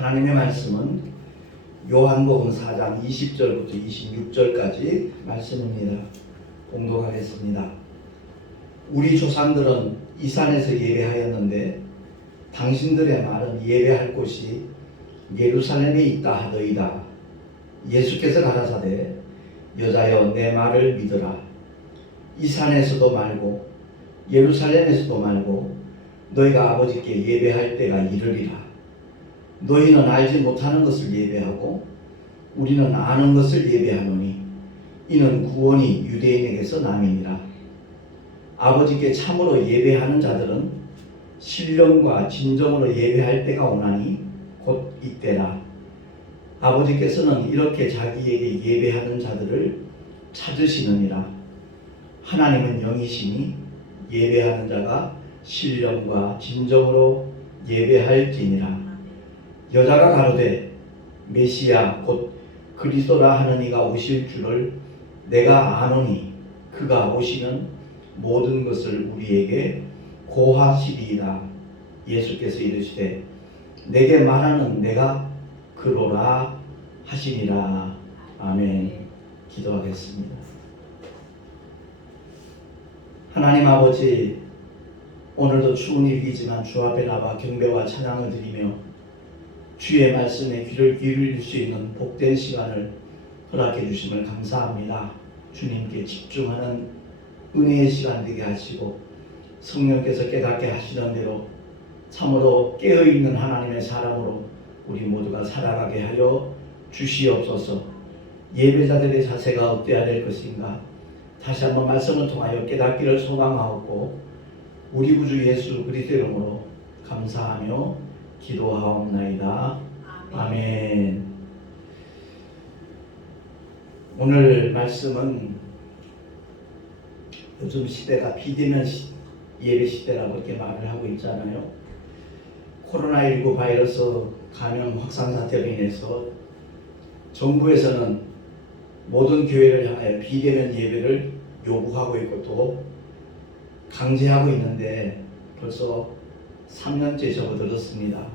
하나님의 말씀은 요한복음 4장 20절부터 26절까지 말씀입니다. 공독하겠습니다. 우리 조상들은 이 산에서 예배하였는데 당신들의 말은 예배할 곳이 예루살렘에 있다 하더이다. 예수께서 가라사대 여자여 내 말을 믿으라. 이 산에서도 말고 예루살렘에서도 말고 너희가 아버지께 예배할 때가 이르리라. 너희는 알지 못하는 것을 예배하고 우리는 아는 것을 예배하노니 이는 구원이 유대인에게서 남이니라. 아버지께 참으로 예배하는 자들은 신령과 진정으로 예배할 때가 오나니 곧 이때라. 아버지께서는 이렇게 자기에게 예배하는 자들을 찾으시느니라. 하나님은 영이시니 예배하는 자가 신령과 진정으로 예배할지니라. 여자가 가로되 메시아 곧 그리스도라 하는 이가 오실 줄을 내가 아노니 그가 오시면 모든 것을 우리에게 고하시리이다. 예수께서 이르시되 내게 말하는 내가 그로라 하시니라. 아멘. 기도하겠습니다. 하나님 아버지, 오늘도 추운 일이지만 주 앞에 나와 경배와 찬양을 드리며 주의 말씀에 귀를 기울일 수 있는 복된 시간을 허락해 주심을 감사합니다. 주님께 집중하는 은혜의 시간 되게 하시고 성령께서 깨닫게 하시는 대로 참으로 깨어있는 하나님의 사람으로 우리 모두가 살아가게 하여 주시옵소서. 예배자들의 자세가 어때야 될 것인가 다시 한번 말씀을 통하여 깨닫기를 소망하옵고 우리 구주 예수 그리스도 이름으로 감사하며 기도하옵나이다. 아멘. 오늘 말씀은 요즘 시대가 비대면 예배 시대라고 이렇게 말을 하고 있잖아요. 코로나19 바이러스 감염 확산 사태로 인해서 정부에서는 모든 교회를 향하여 비대면 예배를 요구하고 있고 또 강제하고 있는데 벌써 3년째 접어들었습니다.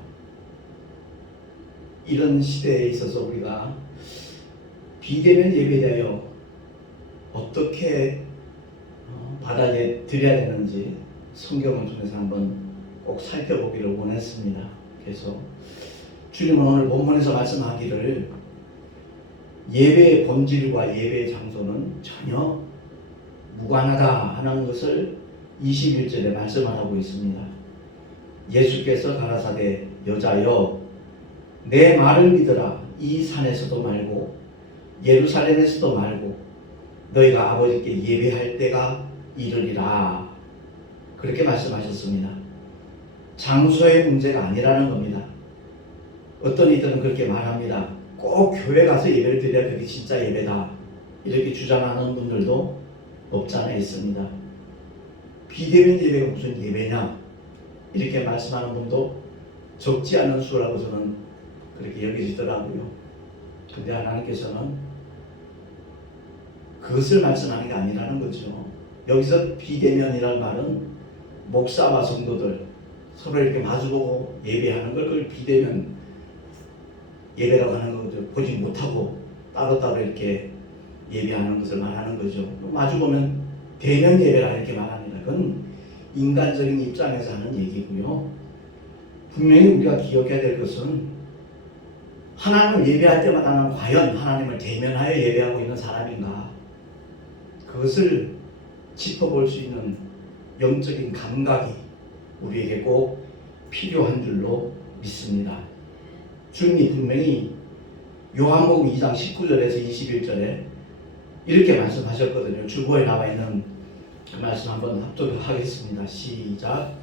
이런 시대에 있어서 우리가 비대면 예배에 대하여 어떻게 받아들여야 되는지 성경을 통해서 한번 꼭 살펴보기를 원했습니다. 그래서 주님은 오늘 본문에서 말씀하기를 예배의 본질과 예배의 장소는 전혀 무관하다 하는 것을 21절에 말씀하고 있습니다. 예수께서 가라사대 여자여 내 말을 믿으라. 이 산에서도 말고 예루살렘에서도 말고 너희가 아버지께 예배할 때가 이르리라. 그렇게 말씀하셨습니다. 장소의 문제가 아니라는 겁니다. 어떤 이들은 그렇게 말합니다. 꼭 교회 가서 예배를 드려야 그게 진짜 예배다. 이렇게 주장하는 분들도 없지 않아 있습니다. 비대면 예배가 무슨 예배냐? 이렇게 말씀하는 분도 적지 않은 수라고 저는 그렇게 여겨지더라고요. 근데 하나님께서는 그것을 말씀하는 게 아니라는 거죠. 여기서 비대면이라는 말은 목사와 성도들 서로 이렇게 마주보고 예배하는 걸 그걸 비대면 예배라고 하는 거죠. 보지 못하고 따로따로 이렇게 예배하는 것을 말하는 거죠. 마주보면 대면 예배라 이렇게 말합니다. 그건 인간적인 입장에서 하는 얘기고요. 분명히 우리가 기억해야 될 것은 하나님을 예배할 때마다 나는 과연 하나님을 대면하여 예배하고 있는 사람인가? 그것을 짚어볼 수 있는 영적인 감각이 우리에게 꼭 필요한 줄로 믿습니다. 주님이 분명히 요한복음 2장 19절에서 21절에 이렇게 말씀하셨거든요. 주보에 나와 있는 그 말씀 한번 합독을 하겠습니다. 시작.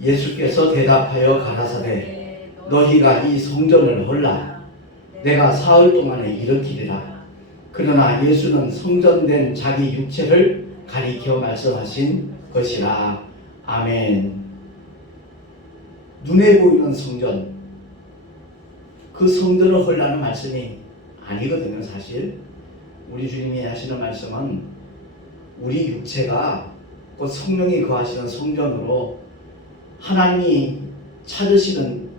예수께서 대답하여 가라사대 너희가 이 성전을 헐라 내가 사흘 동안에 일으키리라. 그러나 예수는 성전된 자기 육체를 가리켜 말씀하신 것이라. 아멘. 눈에 보이는 성전, 그 성전을 헐라는 말씀이 아니거든요. 사실 우리 주님이 하시는 말씀은 우리 육체가 곧 성령이 거하시는 성전으로 하나님이 찾으시는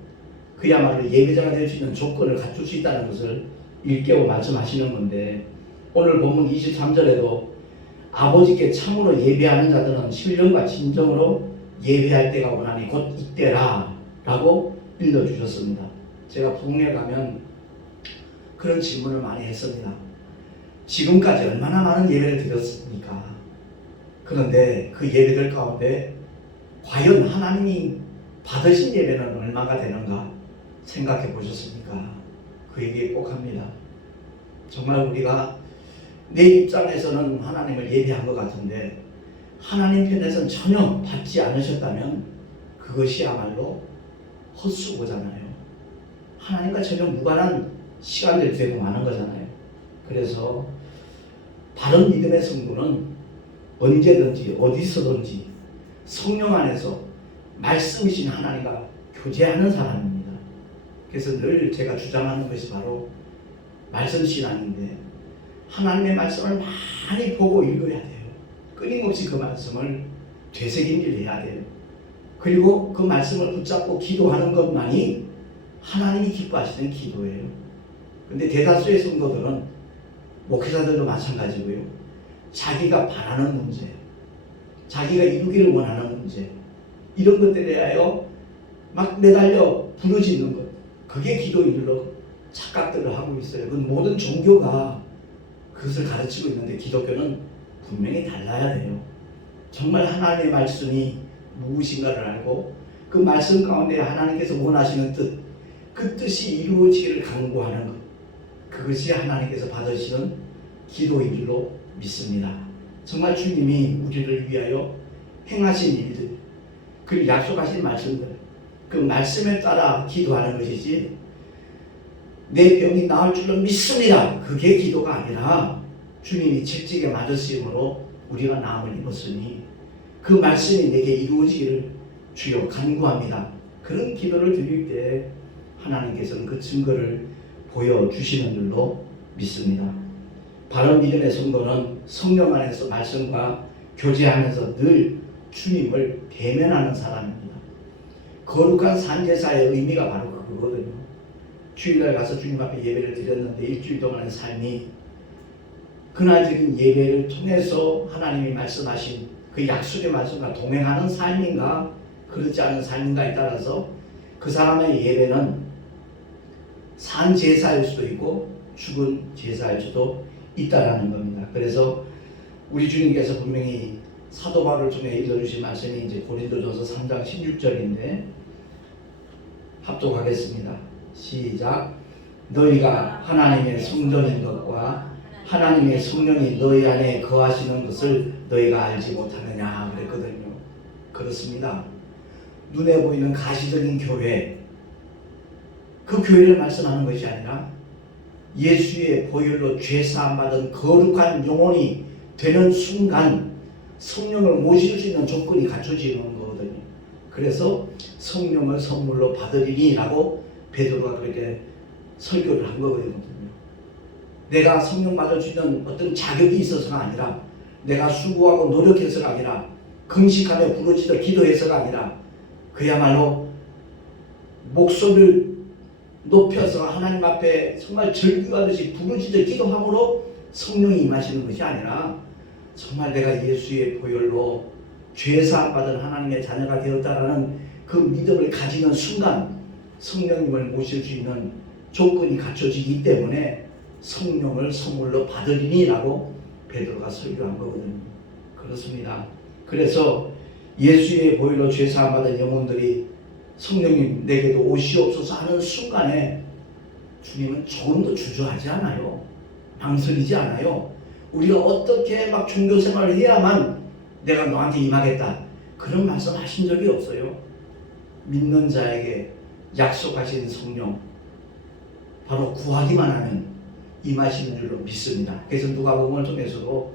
그야말로 예배자가 될 수 있는 조건을 갖출 수 있다는 것을 일깨워 말씀하시는 건데, 오늘 본문 23절에도 아버지께 참으로 예배하는 자들은 신령과 진정으로 예배할 때가 오나니 곧 이때라 라고 읽어주셨습니다. 제가 부흥회 가면 그런 질문을 많이 했습니다. 지금까지 얼마나 많은 예배를 드렸습니까? 그런데 그 예배들 가운데 과연 하나님이 받으신 예배는 얼마가 되는가 생각해 보셨습니까? 그 얘기 꼭 합니다. 정말 우리가 내 입장에서는 하나님을 예배한 것 같은데 하나님 편에서는 전혀 받지 않으셨다면 그것이야말로 헛수고잖아요. 하나님과 전혀 무관한 시간들이 되고 마는 거잖아요. 그래서 바른 믿음의 성도는 언제든지 어디서든지 성령 안에서 말씀이신 하나님과 교제하는 사람입니다. 그래서 늘 제가 주장하는 것이 바로 말씀신앙인데, 하나님의 말씀을 많이 보고 읽어야 돼요. 끊임없이 그 말씀을 되새김질 해야 돼요. 그리고 그 말씀을 붙잡고 기도하는 것만이 하나님이 기뻐하시는 기도예요. 근데 대다수의 성도들은, 목회자들도 마찬가지고요, 자기가 바라는 문제, 자기가 이루기를 원하는 문제, 이런 것들에 대하여 막 매달려 부르짖는 것, 그게 기도일로 착각들을 하고 있어요. 그 모든 종교가 그것을 가르치고 있는데 기독교는 분명히 달라야 돼요. 정말 하나님의 말씀이 무엇인가를 알고 그 말씀 가운데 하나님께서 원하시는 뜻, 그 뜻이 이루어지기를 간구하는 것, 그것이 하나님께서 받으시는 기도일로 믿습니다. 정말 주님이 우리를 위하여 행하신 일들, 그리고 약속하신 말씀들, 그 말씀에 따라 기도하는 것이지 내 병이 나을 줄로 믿습니다, 그게 기도가 아니라 주님이 직직에 맞으심으로 우리가 나음을 입었으니 그 말씀이 내게 이루어지기를 주여 간구합니다, 그런 기도를 드릴 때 하나님께서는 그 증거를 보여주시는 줄로 믿습니다. 바른 믿음의 성도는 성령 안에서 말씀과 교제하면서 늘 주님을 대면하는 사람입니다. 거룩한 산제사의 의미가 바로 그거거든요. 주일날 가서 주님 앞에 예배를 드렸는데 일주일 동안의 삶이 그날 드린 예배를 통해서 하나님이 말씀하신 그 약속의 말씀과 동행하는 삶인가 그렇지 않은 삶인가에 따라서 그 사람의 예배는 산 제사일 수도 있고 죽은 제사일 수도 있다라는 겁니다. 그래서 우리 주님께서 분명히 사도 바울을 통해 읽어주신 말씀이 이제 고린도전서 3장 16절인데 합독하겠습니다. 시작. 너희가 하나님의 성전인 것과 하나님의 성령이 너희 안에 거하시는 것을 너희가 알지 못하느냐 그랬거든요. 그렇습니다. 눈에 보이는 가시적인 교회, 그 교회를 말씀하는 것이 아니라 예수의 보혈로 죄사함 받은 거룩한 영혼이 되는 순간 성령을 모실 수 있는 조건이 갖춰지는 거거든요. 그래서 성령을 선물로 받으리니 라고 베드로가 그렇게 설교를 한 거거든요. 내가 성령 받을 수 있는 어떤 자격이 있어서가 아니라, 내가 수고하고 노력해서가 아니라, 금식하며 부르짖어 기도해서가 아니라, 그야말로 목소리를 높여서 하나님 앞에 정말 절규하듯이 부르짖어 기도함으로 성령이 임하시는 것이 아니라, 정말 내가 예수의 보혈로 죄사함 받은 하나님의 자녀가 되었다라는 그 믿음을 가지는 순간 성령님을 모실 수 있는 조건이 갖춰지기 때문에 성령을 선물로 받으리니 라고 베드로가 설교한 거거든요. 그렇습니다. 그래서 예수의 보혈로 죄사함 받은 영혼들이 성령님 내게도 오시옵소서 하는 순간에 주님은 조금도 주저하지 않아요. 망설이지 않아요. 우리가 어떻게 막 종교 생활을 해야만 내가 너한테 임하겠다, 그런 말씀 하신 적이 없어요. 믿는 자에게 약속하신 성령, 바로 구하기만 하면 임하시는 줄로 믿습니다. 그래서 누가복음을 통해서도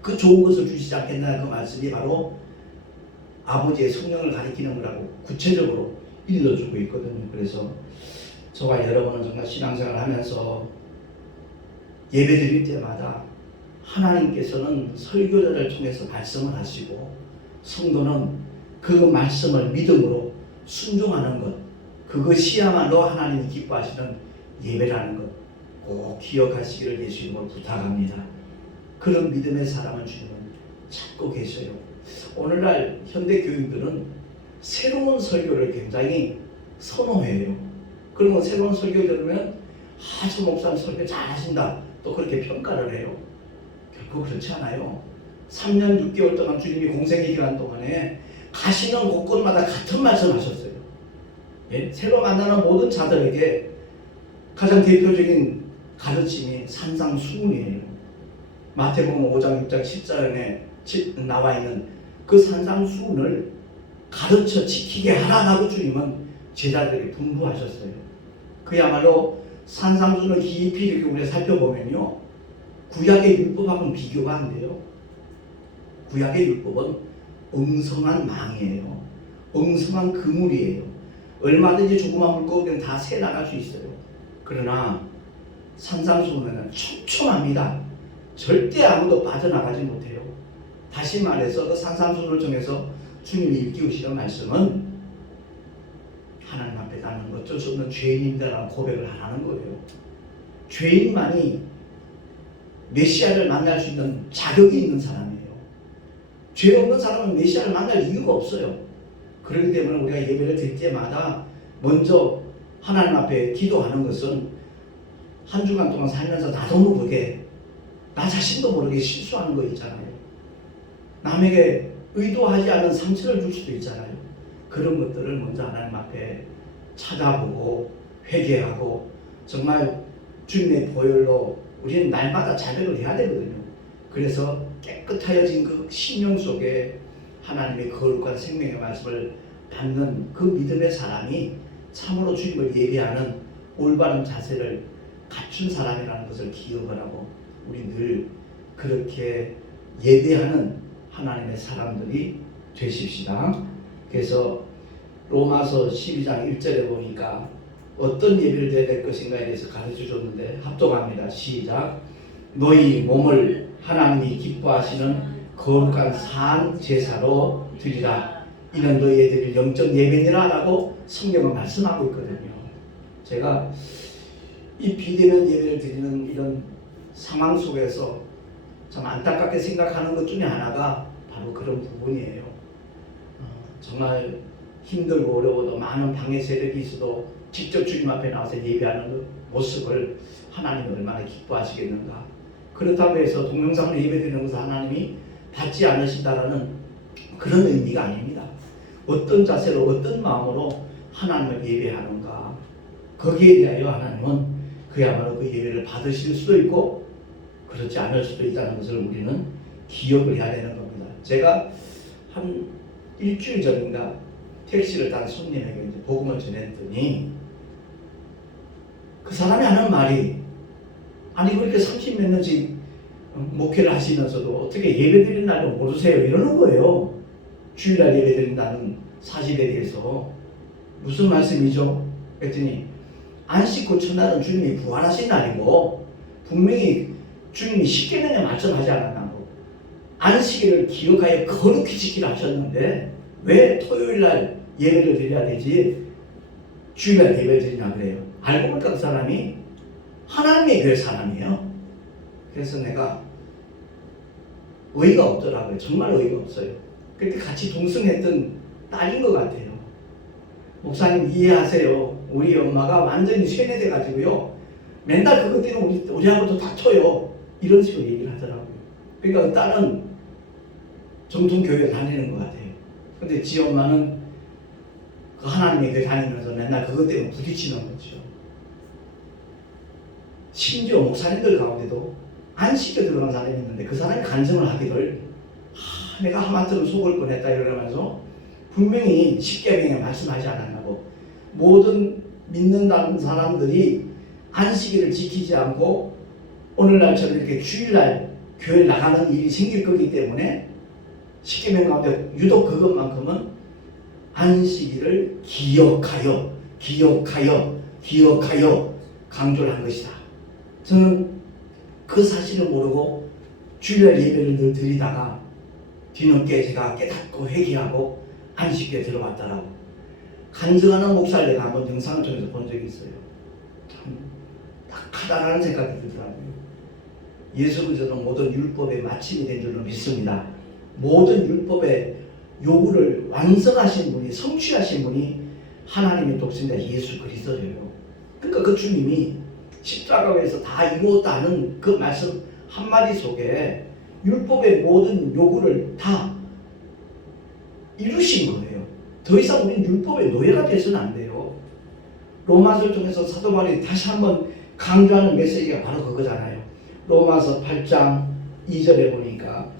그 좋은 것을 주시지 않겠나 그 말씀이 바로 아버지의 성령을 가리키는 거라고 구체적으로 일러주고 있거든요. 그래서 저와 여러분은 정말 신앙생활을 하면서 예배 드릴 때마다 하나님께서는 설교자를 통해서 말씀을 하시고 성도는 그 말씀을 믿음으로 순종하는 것, 그것이야말로 하나님이 기뻐하시는 예배라는 것 꼭 기억하시기를 예수 이름으로 부탁합니다. 그런 믿음의 사람은 주님은 찾고 계셔요. 오늘날 현대 교인들은 새로운 설교를 굉장히 선호해요. 그러면 새로운 설교 들으면 저 목사님 설교 잘하신다 또 그렇게 평가를 해요. 결코 그렇지 않아요. 3년 6개월 동안 주님이 공생의 기간 동안에 가시는 곳곳마다 같은 말씀 하셨어요. 예? 새로 만나는 모든 자들에게 가장 대표적인 가르침이 산상수훈이에요. 마태복음 5장 6장 10절에 나와 있는 그 산상수훈을 가르쳐 지키게 하라고 주님은 제자들에게 분부하셨어요. 그야말로 산상수훈을 깊이 이렇게 우리가 살펴보면요, 구약의 율법하고는 비교가 안 돼요. 구약의 율법은 엉성한 망이에요. 엉성한 그물이에요. 얼마든지 조그만 물고기는 다 새 나갈 수 있어요. 그러나 산상수훈은 촘촘합니다. 절대 아무도 빠져나가지 못해요. 다시 말해서 그 산상수훈을 통해서 주님이 일깨우시는 말씀은 하나님 앞에 나는 어쩔 수 없는 죄인이다라는 고백을 하라는 거예요. 죄인만이 메시아를 만날 수 있는 자격이 있는 사람이에요. 죄 없는 사람은 메시아를 만날 이유가 없어요. 그렇기 때문에 우리가 예배를 드릴 때마다 먼저 하나님 앞에 기도하는 것은 한 주간 동안 살면서 나도 모르게 나 자신도 모르게 실수하는 거 있잖아요. 남에게 의도하지 않은 상처를 줄 수도 있잖아요. 그런 것들을 먼저 하나님 앞에 찾아보고 회개하고 정말 주님의 보혈로 우리는 날마다 자백을 해야 되거든요. 그래서 깨끗하여진 그 심령 속에 하나님의 거룩한 생명의 말씀을 받는 그 믿음의 사람이 참으로 주님을 예배하는 올바른 자세를 갖춘 사람이라는 것을 기억을 하고 우리 늘 그렇게 예배하는 하나님의 사람들이 되십시다. 그래서 로마서 12장 1절에 보니까 어떤 예배를 드려야 될 것인가에 대해서 가르쳐 줬는데 합독합니다. 시작. 너희 몸을 하나님이 기뻐하시는 거룩한 산 제사로 드리라. 이는 너희의 드릴 영적 예배니라 라고 성경은 말씀하고 있거든요. 제가 이 비대면 예배를 드리는 이런 상황 속에서 참 안타깝게 생각하는 것 중에 하나가 바로 그런 부분이에요. 정말 힘들고 어려워도 많은 방해 세력이 있어도 직접 주님 앞에 나와서 예배하는 그 모습을 하나님이 얼마나 기뻐하시겠는가. 그렇다고 해서 동영상으로 예배드리는 것을 하나님이 받지 않으신다라는 그런 의미가 아닙니다. 어떤 자세로 어떤 마음으로 하나님을 예배하는가, 거기에 대하여 하나님은 그야말로 그 예배를 받으실 수도 있고 그렇지 않을 수도 있다는 것을 우리는 기억을 해야 되는 겁니다. 제가 한 일주일 전인가 택시를 탄 손님에게 이제 복음을 전했더니 그 사람이 하는 말이 아니 그렇게 30몇 년씩 목회를 하시면서도 어떻게 예배 드리는 날도 모르세요? 이러는 거예요. 주일날 예배 드린다는 사실에 대해서 무슨 말씀이죠? 그랬더니 안식 후 첫날은 주님이 부활하신 날이고 분명히 주님이 십계명에 말씀하지 않았나고 안식일을 기억하여 거룩히 지키라 하셨는데 왜 토요일날 예배를 드려야 되지 주일날 예배를 드리냐 그래요. 알고 보니까 그 사람이 하나님의 교회 사람이에요. 그래서 내가 어이가 없더라고요. 정말 어이가 없어요. 그때 같이 동승했던 딸인 것 같아요. 목사님 이해하세요. 우리 엄마가 완전히 쇠뇌돼 가지고요. 맨날 그것 때문에 우리하고도 다퉈요. 이런 식으로 얘기를 하더라고요. 그러니까 그 딸은 정통교회 다니는 것 같아요. 근데 지 엄마는 그 하나님의 교회 다니면서 맨날 그것 때문에 부딪히는 거죠. 심지어 목사님들 가운데도 안식에 들어간 사람이 있는데 그 사람이 간증을 하기를 내가 하마터면 속을 뻔했다 이러면서 분명히 십계명에 말씀하지 않았나고 모든 믿는다는 사람들이 안식일을 지키지 않고 오늘날처럼 이렇게 주일날 교회 나가는 일이 생길 거기 때문에 십계명 가운데 유독 그것만큼은 안식일을 기억하여 강조를 한 것이다. 저는 그 사실을 모르고 주일날 예배를 늘 드리다가 뒤늦게 제가 깨닫고 회개하고 안식교에 들어왔더라고. 간증하는 목사를 내가 한번 영상을 통해서 본 적이 있어요. 참 딱하다라는 생각이 들더라고요. 예수 그리스도는 모든 율법의 마침이 된 줄로 믿습니다. 모든 율법의 요구를 완성하신 분이, 성취하신 분이 하나님의 독생자 예수 그리스도예요. 그러니까 그 주님이 십자가에서 다 이루었다는 그 말씀 한마디 속에 율법의 모든 요구를 다 이루신 거예요. 더 이상 우리는 율법의 노예가 돼서는 안 돼요. 로마서를 통해서 사도 바울이 다시 한번 강조하는 메시지가 바로 그거잖아요. 로마서 8장 2절에 보니까,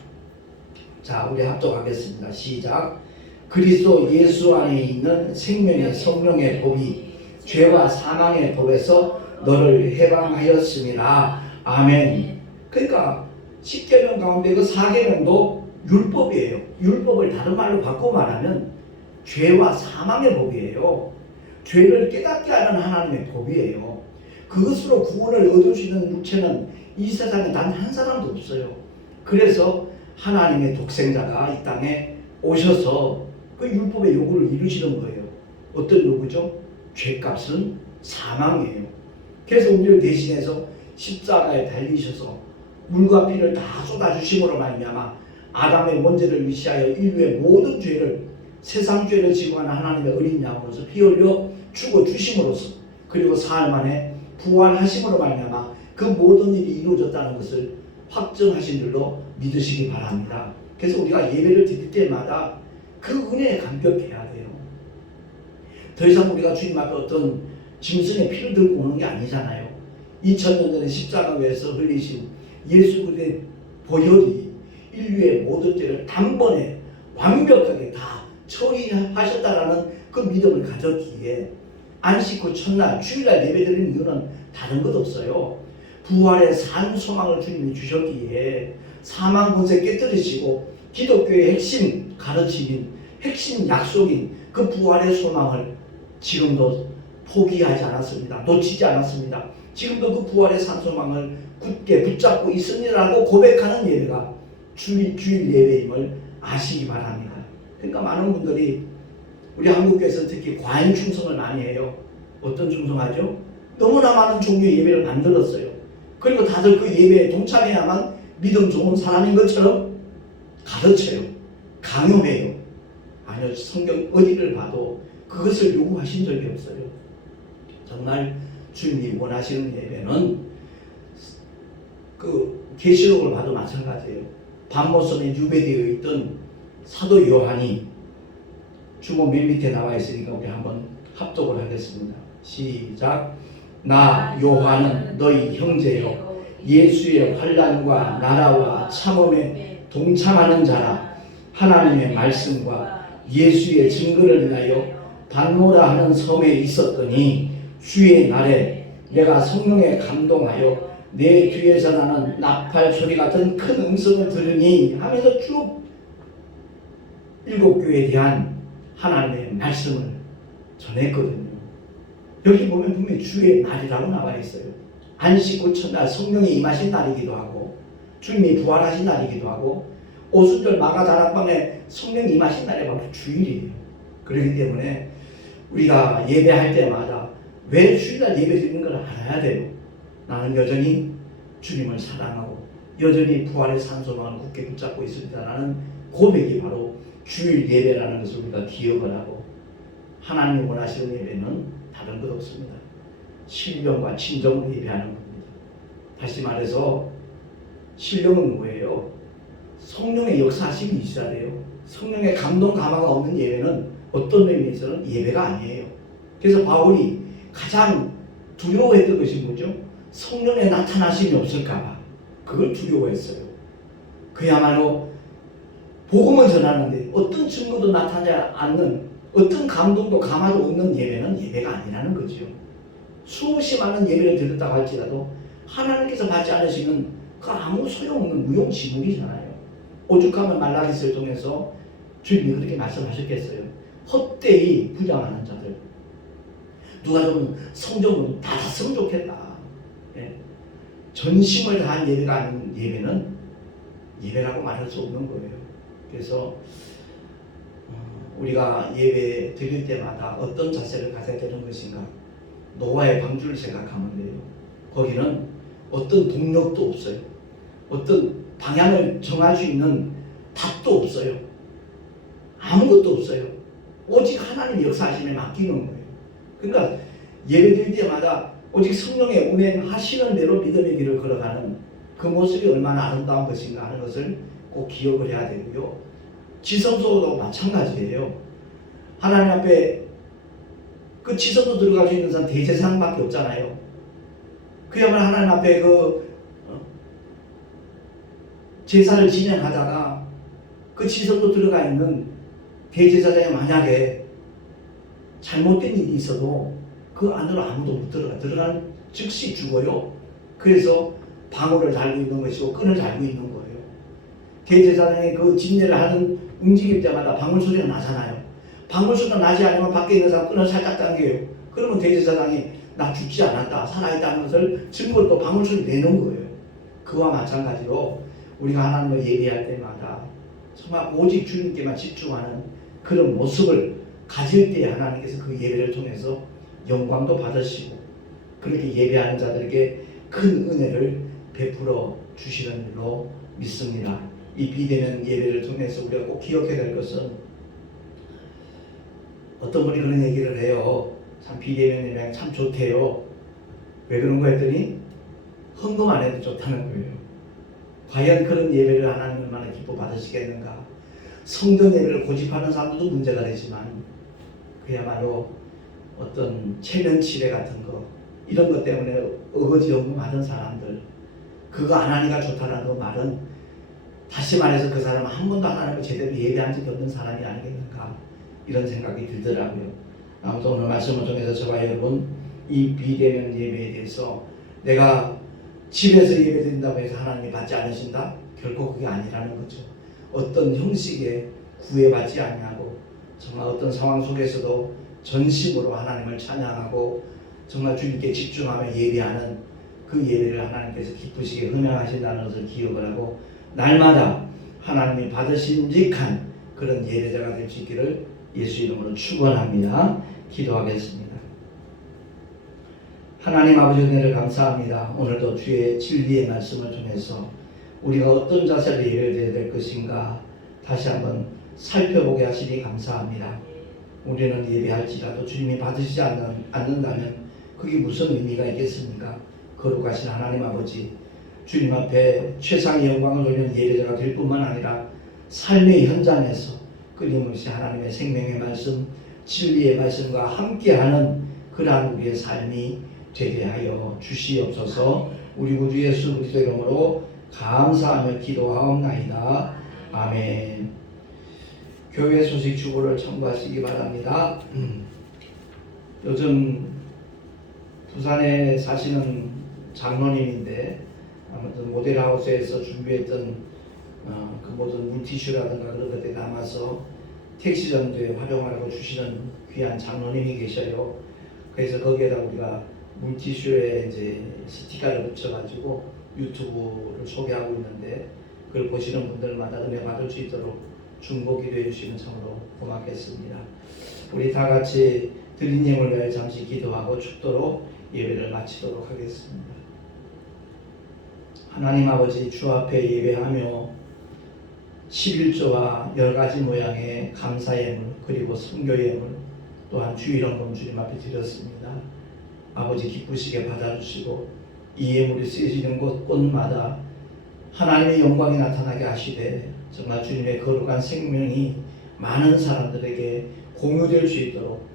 자, 우리 합독하겠습니다. 시작. 그리스도 예수 안에 있는 생명의 성령의 법이 죄와 사망의 법에서 너를 해방하였습니다. 아멘. 그러니까 10계명 가운데 그 4계명도 율법이에요. 율법을 다른 말로 바꿔 말하면 죄와 사망의 법이에요. 죄를 깨닫게 하는 하나님의 법이에요. 그것으로 구원을 얻을 수 있는 육체는 이 세상에 단 한 사람도 없어요. 그래서 하나님의 독생자가 이 땅에 오셔서 그 율법의 요구를 이루시는 거예요. 어떤 요구죠? 죄값은 사망이에요. 그래서 우리를 대신해서 십자가에 달리셔서 물과 피를 다 쏟아주심으로 말미암아 아담의 원죄를 위시하여 인류의 모든 죄를, 세상 죄를 지고 하는 하나님의 어린 양으로서 피 흘려 죽어 주심으로써, 그리고 사흘 만에 부활하심으로 말미암아 그 모든 일이 이루어졌다는 것을 확정하신 줄로 믿으시기 바랍니다. 그래서 우리가 예배를 드릴 때마다 그 은혜에 감격해야 돼요. 더 이상 우리가 주님 앞에 어떤 짐승의 피를 들고 오는 게 아니잖아요. 2000년 전에 십자가 위에서 흘리신 예수 그리스도의 보혈이 인류의 모든 죄를 단번에 완벽하게 다 처리하셨다라는 그 믿음을 가졌기에 안식 후 첫날 주일날 예배드리는 이유는 다른 것 없어요. 부활의 산 소망을 주님이 주셨기에 사망 권세 깨뜨리시고 기독교의 핵심 가르침인, 핵심 약속인 그 부활의 소망을 지금도 포기하지 않았습니다. 놓치지 않았습니다. 지금도 그 부활의 산 소망을 굳게 붙잡고 있으니라고 고백하는 예배가 주일 예배임을 아시기 바랍니다. 그러니까 많은 분들이 우리 한국교회에서 특히 과잉 충성을 많이 해요. 어떤 충성하죠? 너무나 많은 종류의 예배를 만들었어요. 그리고 다들 그 예배에 동참해야만 믿음 좋은 사람인 것처럼 가르쳐요. 강요해요. 아니요, 성경 어디를 봐도 그것을 요구하신 적이 없어요. 정말 주님이 원하시는 예배는 그 계시록을 봐도 마찬가지예요. 밤모섬에 유배되어 있던 사도 요한이 주보 맨 밑에 나와 있으니까 우리 한번 합독을 하겠습니다. 시작. 나 요한은 너희 형제요 예수의 환난과 나라와 참음에 동참하는 자라. 하나님의 말씀과 예수의 증거를 인하여 반모라 하는 섬에 있었더니 주의 날에 내가 성령에 감동하여 내 뒤에서 나는 나팔 소리 같은 큰 음성을 들으니 하면서 쭉 일곱 교회에 대한 하나님의 말씀을 전했거든요. 여기 보면 분명히 주의 날이라고 나와 있어요. 안식 후 첫날 성령이 임하신 날이기도 하고 주님이 부활하신 날이기도 하고 오순절 마가다락방에 성령이 임하신 날이 바로 주일이에요. 그렇기 때문에 우리가 예배할 때마다 왜 주일날 예배 드리는 걸 알아야 돼요. 나는 여전히 주님을 사랑하고 여전히 부활의 산소망을 굳게 붙잡고 있습니다라는 고백이 바로 주일 예배라는 것을 우리가 기억을 하고, 하나님이 원하시는 예배는 다른 것 없습니다. 신령과 진정으로 예배하는 겁니다. 다시 말해서 신령은 뭐예요? 성령의 역사하심이 있어야 돼요. 성령의 감동 감화가 없는 예배는 어떤 의미에서는 예배가 아니에요. 그래서 바울이 가장 두려워했던 것이 뭐죠? 성령의 나타나심이 없을까봐 그걸 두려워했어요. 그야말로 복음을 전하는데 어떤 증거도 나타나지 않는, 어떤 감동도 감화도 없는 예배는 예배가 아니라는 거죠. 수없이 많은 예배를 드렸다고 할지라도 하나님께서 받지 않으시는 그 아무 소용없는 무용지물이잖아요. 오죽하면 말라기스를 통해서 주님이 그렇게 말씀하셨겠어요. 헛되이 부정하는 자들, 누가 좀 성적으로 닫았으면 좋겠다. 예. 전심을 다한 예배가 아닌 예배는 예배라고 말할 수 없는 거예요. 그래서 우리가 예배 드릴 때마다 어떤 자세를 가져야 되는 것인가? 노아의 방주를 생각하면 돼요. 거기는 어떤 동력도 없어요. 어떤 방향을 정할 수 있는 답도 없어요. 아무것도 없어요. 오직 하나님 역사하심에 맡기는 거예요. 그러니까 예배 드릴 때마다 오직 성령의 운행하시는 대로 믿음의 길을 걸어가는 그 모습이 얼마나 아름다운 것인가 하는 것을 꼭 기억을 해야 되고요. 지성소도 마찬가지예요. 하나님 앞에 그 지성소 들어갈 수 있는 사람 대제사장밖에 없잖아요. 그야말로 하나님 앞에 제사를 진행하다가 그 지성소 들어가 있는 대제사장이 만약에 잘못된 일이 있어도 그 안으로 아무도 못 들어가는 즉시 죽어요. 그래서 방울을 달고 있는 것이고 끈을 달고 있는 거예요. 대제사장이 그 진례를 하는 움직일 때마다 방울 소리가 나잖아요. 방울 소리가 나지 않으면 밖에 있는 사람 끈을 살짝 당겨요. 그러면 대제사장이 나 죽지 않았다, 살아있다는 것을 증거로 또 방울 소리 내는 거예요. 그와 마찬가지로 우리가 하나님을 예배할 때마다 정말 오직 주님께만 집중하는 그런 모습을 가질 때 하나님께서 그 예배를 통해서 영광도 받으시고 그렇게 예배하는 자들에게 큰 은혜를 베풀어 주시는 줄로 믿습니다. 이 비대면 예배를 통해서 우리가 꼭 기억해야 될 것은 어떤 분이 그런 얘기를 해요. 참 비대면 예배가 참 좋대요. 왜 그런 거 했더니 헌금 안 해도 좋다는 거예요. 과연 그런 예배를 하나님 얼마나 기뻐 받으시겠는가. 성전 예배를 고집하는 사람들도 문제가 되지만 그야말로 어떤 체면치레 같은 거 이런 것 때문에 어거지 연금하던 사람들 그거 안 하니까 좋다라는 그 말은 다시 말해서 그 사람은 한 번도 하나님을 제대로 예배한 적이 없는 사람이 아니겠는가 이런 생각이 들더라고요. 아무튼 오늘 말씀을 통해서 저와 여러분 이 비대면 예배에 대해서 내가 집에서 예배드린다고 해서 하나님이 받지 않으신다? 결코 그게 아니라는 거죠. 어떤 형식에 구애받지 아니하고 정말 어떤 상황 속에서도 전심으로 하나님을 찬양하고 정말 주님께 집중하며 예배하는 그 예배를 하나님께서 기쁘시게 헌행하신다는 것을 기억을 하고 날마다 하나님이 받으심직한 그런 예배자가 될 수 있기를 예수 이름으로 축원합니다. 기도하겠습니다. 하나님 아버지 은혜를 감사합니다. 오늘도 주의 진리의 말씀을 통해서 우리가 어떤 자세로 예배를 드려야 될 것인가 다시 한번 살펴보게 하시니 감사합니다. 우리는 예배할지라도 주님이 받으시지 않는다면 그게 무슨 의미가 있겠습니까? 거룩하신 하나님 아버지 주님 앞에 최상의 영광을 돌리는 예배자가 될 뿐만 아니라 삶의 현장에서 끊임없이 하나님의 생명의 말씀 진리의 말씀과 함께하는 그러한 우리의 삶이 되게 하여 주시옵소서. 우리 구주 예수 그리스도 이름으로 감사하며 기도하옵나이다. 아멘. 교회 소식 주보를 참고하시기 바랍니다. 요즘 부산에 사시는 장로님인데 아무튼 모델하우스에서 준비했던 그 모든 물티슈라든가 그런 것들이 남아서 택시 전도에 활용하라고 주시는 귀한 장로님이 계셔요. 그래서 거기에다 우리가 물티슈에 이제 스티커를 붙여가지고 유튜브를 소개하고 있는데 그걸 보시는 분들마다 은혜 받을 수 있도록 중보 기도해 주시면 참으로 고맙겠습니다. 우리 다 같이 드린 예물 위하여 잠시 기도하고 축도로 예배를 마치도록 하겠습니다. 하나님 아버지 주 앞에 예배하며 11조와 여러가지 모양의 감사 예물 그리고 선교 예물 또한 주일헌금 주님 앞에 드렸습니다. 아버지 기쁘시게 받아주시고 이 예물이 쓰여지는 곳마다 하나님의 영광이 나타나게 하시되 정말 주님의 거룩한 생명이 많은 사람들에게 공유될 수 있도록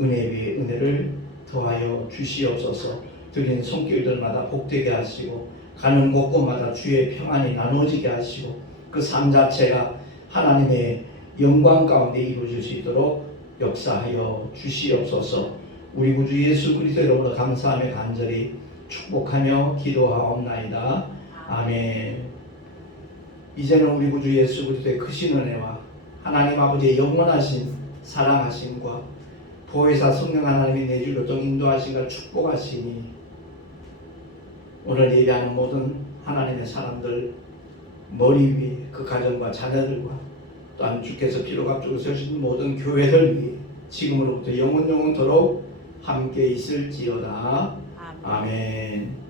은혜 위에 은혜를 더하여 주시옵소서. 드린 손길들마다 복되게 하시고 가는 곳곳마다 주의 평안이 나누어지게 하시고 그 삶 자체가 하나님의 영광 가운데 이루어질 수 있도록 역사하여 주시옵소서. 우리 구주 예수 그리스도 이름으로 감사하며 간절히 축복하며 기도하옵나이다. 아멘. 이제는 우리 구주 예수 그리스도의 크신 은혜와 하나님 아버지의 영원하신 사랑하심과 보혜사 성령 하나님의 내주 교통 인도하심과 축복하시니 오늘 예배하는 모든 하나님의 사람들 머리 위에 그 가정과 자녀들과 또한 주께서 피로 값주고 세우신 모든 교회들 위해 지금으로부터 영원토록 함께 있을지어다. 아멘.